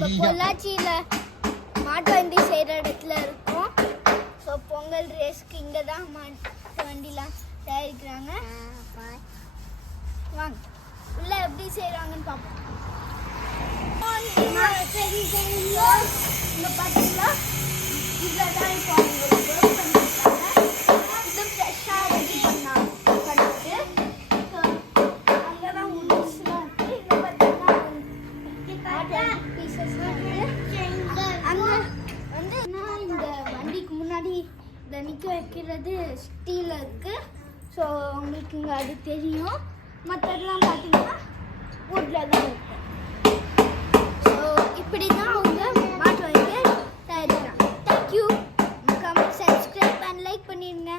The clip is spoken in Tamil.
நம்ம பொள்ளாச்சியில் மாட்டு வண்டி செய்கிற இடத்துல இருக்கோம். ஸோ பொங்கல் ரேஸ்க்கு இங்கே தான் மாட்டு வண்டிலாம் தயாரிக்கிறாங்க. வாங்க உள்ள எப்படி செய்கிறாங்கன்னு பார்ப்போம். இங்கே பார்த்தீங்களா இதில் தான் இப்போ அவங்க ஒர்க் பண்ணியிருக்காங்க. இது ஃப்ரெஷ்ஷாக ரெடி பண்ணிட்டு அங்கே தான் உட்ஸ்லாம் இருக்குது. இங்கே பார்த்தீங்கன்னா பீசஸ்லாம் இருக்குது. அங்கே வந்து இந்த வண்டிக்கு முன்னாடி இதை நிற்க வைக்கிறது ஸ்டீல் இருக்குது. ஸோ உங்களுக்கு இங்கே அது தெரியும். மற்றதெல்லாம் பார்த்தீங்கன்னா வுட்டில் தான் இருக்குது. ஸோ இப்படி தான் அவங்க மாட்டு வண்டியை தயாரிக்கிறாங்க. Thank you. Comment, subscribe and like பண்ணிடுங்க.